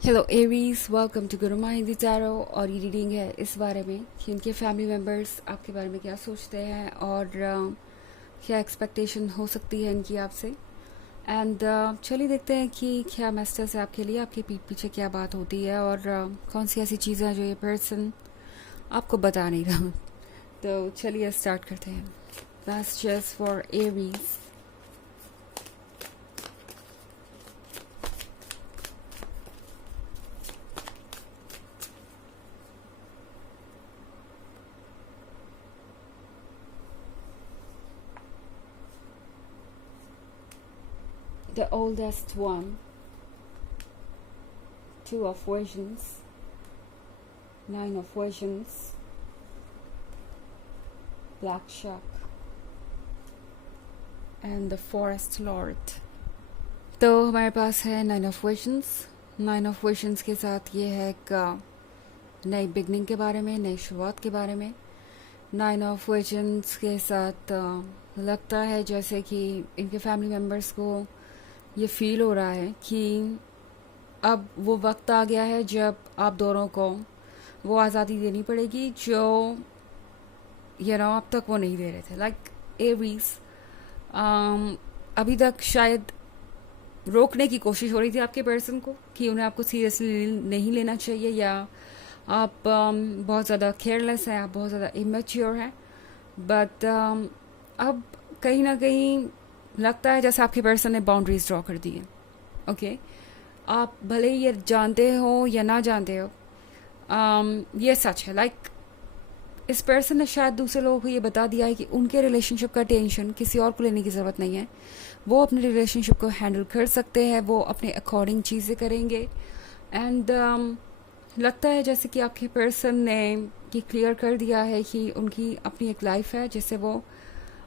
Hello Aries, welcome to Guru माहिंदी tarot. और ये reading है इस बारे में कि उनके फैमिली मेम्बर्स आपके बारे में क्या सोचते हैं और क्या एक्सपेक्टेशन हो सकती है इनकी आपसे। एंड चलिए देखते हैं कि क्या मैसेज है आपके लिए, आपके पीठ पीछे क्या बात होती है और कौन सी ऐसी चीज़ें हैं जो ये पर्सन आपको बता नहीं रहा। तो चलिए स्टार्ट करते हैं। Messages for Aries. The oldest one, two of visions, nine of visions, black shark and the forest lord। तो हमारे पास है nine of visions. Nine of visions के साथ ये है एक नई बिगनिंग के बारे में, नई शुरुआत के बारे में। नाइन ऑफ विजन्स के साथ लगता है जैसे कि इनके फैमिली मेम्बर्स को ये फील हो रहा है कि अब वो वक्त आ गया है जब आप दोनों को वो आज़ादी देनी पड़ेगी जो अब तक वो नहीं दे रहे थे। लाइक एरीज, अभी तक शायद रोकने की कोशिश हो रही थी आपके पर्सन को कि उन्हें आपको सीरियसली नहीं लेना चाहिए, या आप बहुत ज़्यादा केयरलेस हैं, आप बहुत ज़्यादा इमेच्योर हैं। बट अब कहीं ना कहीं लगता है जैसे आपके पर्सन ने बाउंड्रीज ड्रॉ कर दी है। ओके, आप भले ही ये जानते हो या ना जानते हो, ये सच है। लाइक इस पर्सन ने शायद दूसरे लोगों को ये बता दिया है कि उनके रिलेशनशिप का टेंशन किसी और को लेने की ज़रूरत नहीं है। वो अपने रिलेशनशिप को हैंडल कर सकते हैं, वो अपने अकॉर्डिंग चीज़ें करेंगे। एंड लगता है जैसे कि आपके पर्सन ने ये क्लियर कर दिया है कि उनकी अपनी एक लाइफ है जिसे वो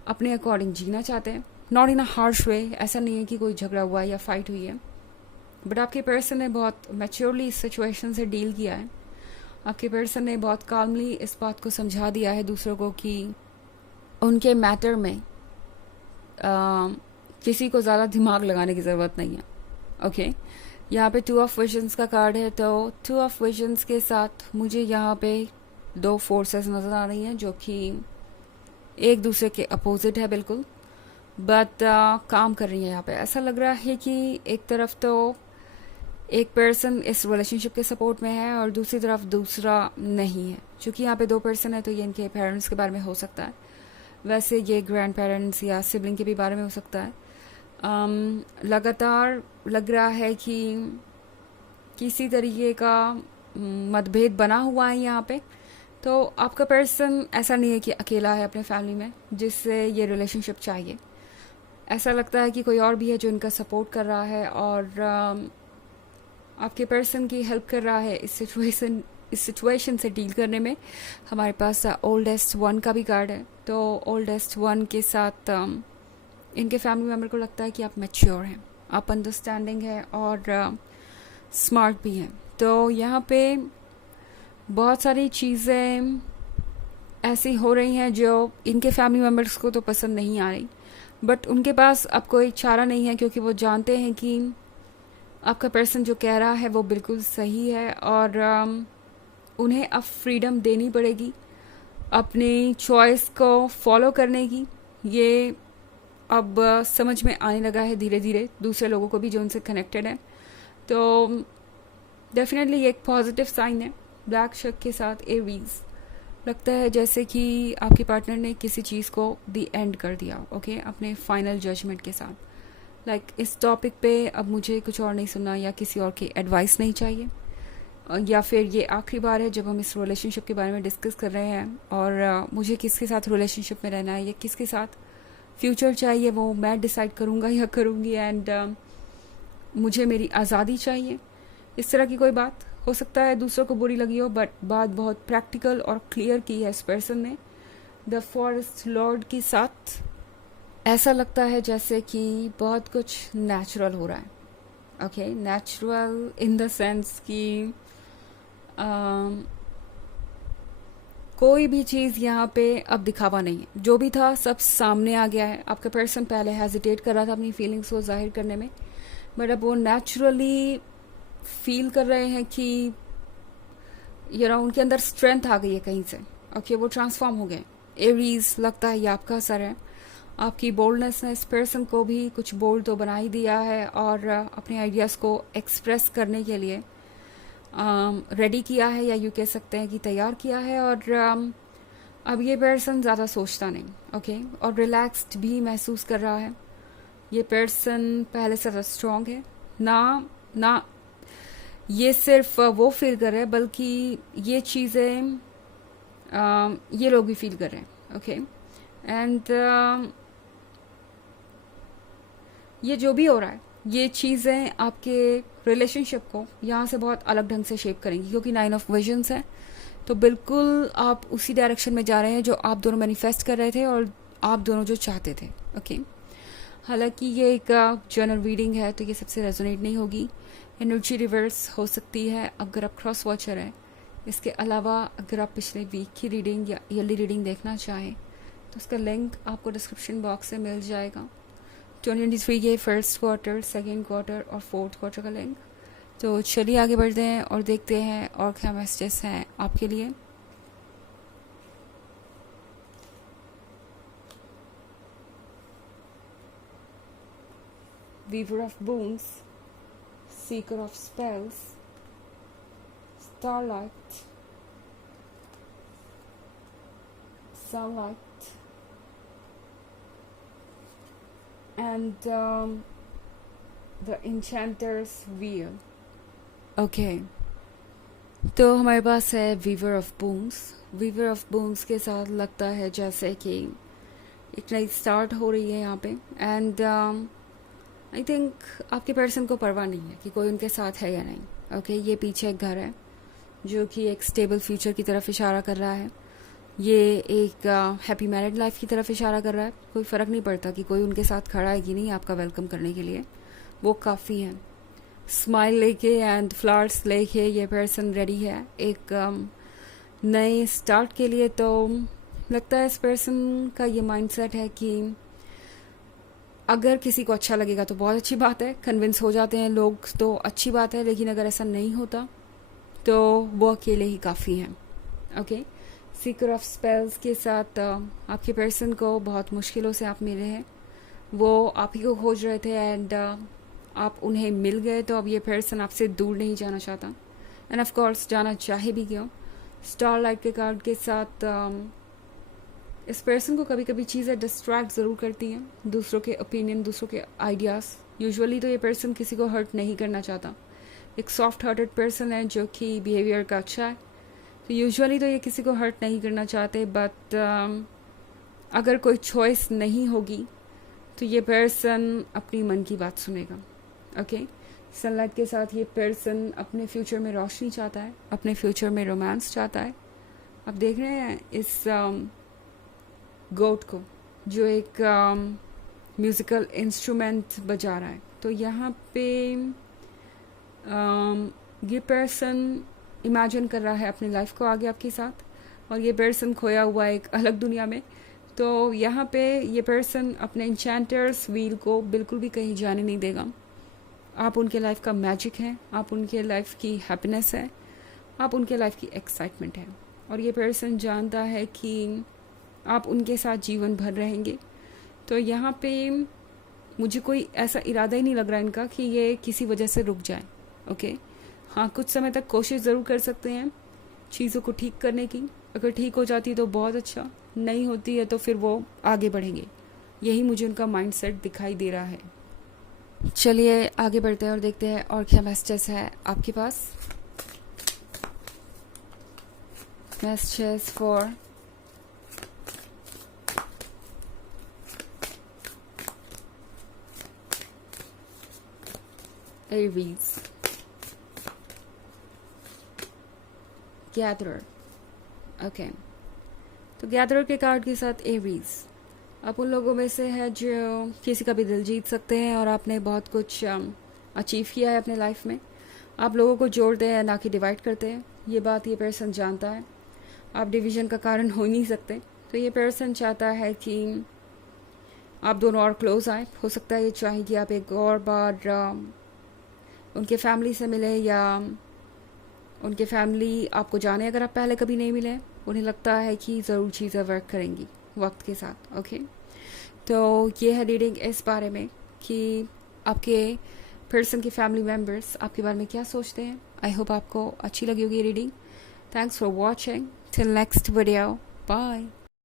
अपने अकॉर्डिंग जीना चाहते हैं। नॉट इन अ हार्श वे, ऐसा नहीं है कि कोई झगड़ा हुआ है या फाइट हुई है, बट आपके पर्सन ने बहुत मैच्योरली इस सिचुएशन से डील किया है। आपके पर्सन ने बहुत कामली इस बात को समझा दिया है दूसरों को कि उनके मैटर में किसी को ज़्यादा दिमाग लगाने की ज़रूरत नहीं है। ओके, यहाँ पे टू ऑफ विजन्स का कार्ड है, तो टू ऑफ विजन्स के साथ मुझे यहाँ पे दो फोर्सेस नज़र आ रही हैं जो कि एक दूसरे के अपोजिट है बिल्कुल, बट काम कर रही है। यहाँ पे ऐसा लग रहा है कि एक तरफ तो एक पर्सन इस रिलेशनशिप के सपोर्ट में है और दूसरी तरफ दूसरा नहीं है। क्योंकि यहाँ पे दो पर्सन है तो ये इनके पेरेंट्स के बारे में हो सकता है, वैसे ये ग्रैंड पेरेंट्स या सिबलिंग के भी बारे में हो सकता है। लगातार लग रहा है कि किसी तरीके का मतभेद बना हुआ है यहाँ पे। तो आपका पर्सन ऐसा नहीं है कि अकेला है अपने फैमिली में जिससे ये रिलेशनशिप चाहिए। ऐसा लगता है कि कोई और भी है जो इनका सपोर्ट कर रहा है और आपके पर्सन की हेल्प कर रहा है इस सिचुएशन से डील करने में। हमारे पास ओल्डेस्ट वन का भी कार्ड है, तो ओल्डेस्ट वन के साथ इनके फैमिली मेम्बर को लगता है कि आप मैच्योर हैं, आप अंडरस्टैंडिंग हैं और स्मार्ट भी हैं। तो यहाँ पे बहुत सारी चीज़ें ऐसी हो रही हैं जो इनके फैमिली मेम्बर्स को तो पसंद नहीं आ रही, बट उनके पास अब कोई चारा नहीं है क्योंकि वो जानते हैं कि आपका पर्सन जो कह रहा है वो बिल्कुल सही है और उन्हें अब फ्रीडम देनी पड़ेगी अपनी चॉइस को फॉलो करने की। ये अब समझ में आने लगा है धीरे धीरे दूसरे लोगों को भी जो उनसे कनेक्टेड है। तो डेफिनेटली ये एक पॉजिटिव साइन है। ब्लैक शक के साथ एरीज, लगता है जैसे कि आपके पार्टनर ने किसी चीज़ को दी एंड कर दिया, ओके, अपने फाइनल जजमेंट के साथ। लाइक इस टॉपिक पे अब मुझे कुछ और नहीं सुनना या किसी और की एडवाइस नहीं चाहिए, या फिर ये आखिरी बार है जब हम इस रिलेशनशिप के बारे में डिस्कस कर रहे हैं और मुझे किसके साथ रिलेशनशिप में रहना है या किसके साथ फ्यूचर चाहिए वो मैं डिसाइड करूँगा या करूँगी। एंड मुझे मेरी आज़ादी चाहिए, इस तरह की कोई बात हो सकता है दूसरों को बुरी लगी हो, बट बात बहुत प्रैक्टिकल और क्लियर की है इस पर्सन ने। द फॉरेस्ट लॉर्ड के साथ ऐसा लगता है जैसे कि बहुत कुछ नेचुरल हो रहा है। Okay, natural in the sense कि कोई भी चीज़ यहाँ पे अब दिखावा नहीं है, जो भी था सब सामने आ गया है। आपका पर्सन पहले हेजिटेट कर रहा था अपनी फीलिंग्स को जाहिर करने में, बट अब वो नेचुरली फील कर रहे हैं कि उनके अंदर स्ट्रेंथ आ गई है कहीं से। ओके, वो ट्रांसफॉर्म हो गए। एरीज, लगता है ये आपका असर है। आपकी बोल्डनेस ने इस पर्सन को भी कुछ बोल्ड तो बना ही दिया है और अपने आइडियाज़ को एक्सप्रेस करने के लिए रेडी किया है, या यूँ कह सकते हैं कि तैयार किया है। और अब ये पर्सन ज़्यादा सोचता नहीं, ओके, और रिलैक्स्ड भी महसूस कर रहा है। ये पर्सन पहले से ज़्यादा स्ट्रॉन्ग है ना ये सिर्फ वो फील कर रहे हैं, बल्कि ये चीज़ें ये लोग भी फील कर रहे हैं। ओके, एंड ये जो भी हो रहा है, ये चीज़ें आपके रिलेशनशिप को यहाँ से बहुत अलग ढंग से शेप करेंगी, क्योंकि 9 ऑफ विजन्स है। तो बिल्कुल आप उसी डायरेक्शन में जा रहे हैं जो आप दोनों मैनिफेस्ट कर रहे थे और आप दोनों जो चाहते थे। ओके, हालांकि ये एक जनरल रीडिंग है, तो ये सबसे रेजोनेट नहीं होगी। एनर्जी रिवर्स हो सकती है अगर आप क्रॉस वॉचर हैं। इसके अलावा अगर आप पिछले वीक की रीडिंग या ईयरली रीडिंग देखना चाहें तो उसका लिंक आपको डिस्क्रिप्शन बॉक्स में मिल जाएगा। 2023 के फर्स्ट क्वार्टर, सेकेंड क्वार्टर और फोर्थ क्वार्टर का लिंक। तो चलिए आगे बढ़ते हैं और देखते हैं और क्या मैसेजेस हैं आपके लिए। Weaver of boons, seeker of spells, starlight, sunlight and the enchanter's wheel. Okay, तो हमारे पास है weaver of boons. Weaver of boons के साथ लगता है जैसे कि एक नई स्टार्ट हो रही है यहाँ पे। एंड आई थिंक आपके पर्सन को परवाह नहीं है कि कोई उनके साथ है या नहीं। ओके, ये पीछे एक घर है जो कि एक स्टेबल फ्यूचर की तरफ इशारा कर रहा है। ये एक हैप्पी मैरिड लाइफ की तरफ इशारा कर रहा है। कोई फ़र्क नहीं पड़ता कि कोई उनके साथ खड़ा है कि नहीं आपका वेलकम करने के लिए, वो काफ़ी है। स्माइल लेके एंड फ्लावर्स लेके ये पर्सन रेडी है एक नए स्टार्ट के लिए। तो लगता है इस पर्सन का ये माइंडसेट है कि अगर किसी को अच्छा लगेगा तो बहुत अच्छी बात है, कन्विंस हो जाते हैं लोग तो अच्छी बात है, लेकिन अगर ऐसा नहीं होता तो वो अकेले ही काफ़ी हैं। ओके, सीकर ऑफ स्पेल्स के साथ आपके पर्सन को बहुत मुश्किलों से आप मिले हैं। वो आप ही को खोज रहे थे एंड आप उन्हें मिल गए। तो अब ये पर्सन आपसे दूर नहीं जाना चाहता, एंड ऑफ कोर्स जाना चाहे भी क्यों। स्टारलाइट के कार्ड के साथ इस पर्सन को कभी कभी चीज़ें डिस्ट्रैक्ट ज़रूर करती हैं, दूसरों के ओपिनियन, दूसरों के आइडियाज़। यूजुअली तो ये पर्सन किसी को हर्ट नहीं करना चाहता, एक सॉफ्ट हार्टेड पर्सन है जो कि बिहेवियर का अच्छा है। तो यूजुअली तो ये किसी को हर्ट नहीं करना चाहते, बट अगर कोई चॉइस नहीं होगी तो ये पर्सन अपनी मन की बात सुनेगा। ओके, सनलाइट के साथ ये पर्सन अपने फ्यूचर में रोशनी चाहता है, अपने फ्यूचर में रोमांस चाहता है। आप देख रहे हैं इस गोट को जो एक म्यूज़िकल इंस्ट्रूमेंट बजा रहा है। तो यहाँ पे ये पर्सन इमेजिन कर रहा है अपनी लाइफ को आगे आपके साथ, और ये पर्सन खोया हुआ है एक अलग दुनिया में। तो यहाँ पे ये पर्सन अपने एन्चेंटर्स व्हील को बिल्कुल भी कहीं जाने नहीं देगा। आप उनके लाइफ का मैजिक हैं, आप उनके लाइफ की हैप्पीनेस है, आप उनके लाइफ की एक्साइटमेंट है, और ये पर्सन जानता है कि आप उनके साथ जीवन भर रहेंगे। तो यहाँ पे मुझे कोई ऐसा इरादा ही नहीं लग रहा इनका कि ये किसी वजह से रुक जाए। ओके, हाँ, कुछ समय तक कोशिश ज़रूर कर सकते हैं चीज़ों को ठीक करने की। अगर ठीक हो जाती है तो बहुत अच्छा, नहीं होती है तो फिर वो आगे बढ़ेंगे। यही मुझे उनका माइंडसेट दिखाई दे रहा है। चलिए आगे बढ़ते हैं और देखते हैं और क्या मैसेजेस है आपके पास। Messages for Aries, gatherer. Okay, तो गैदरर के कार्ड के साथ एरीज, आप उन लोगों में से है जो किसी का भी दिल जीत सकते हैं और आपने बहुत कुछ अचीव किया है अपने लाइफ में। आप लोगों को जोड़ते हैं ना कि डिवाइड करते हैं, ये बात ये पर्सन जानता है। आप डिवीज़न का कारण हो ही नहीं सकते। तो ये पर्सन चाहता है कि आप दोनों और क्लोज आए। हो सकता है ये चाहे कि आप एक और बार उनके फैमिली से मिले या उनके फैमिली आपको जाने, अगर आप पहले कभी नहीं मिले, उन्हें लगता है कि ज़रूर चीज़ें वर्क करेंगी वक्त के साथ। ओके, तो ये है रीडिंग इस बारे में कि आपके पर्सन के फैमिली मेम्बर्स आपके बारे में क्या सोचते हैं। आई होप आपको अच्छी लगी होगी reading. Thanks for watching, till next video, bye.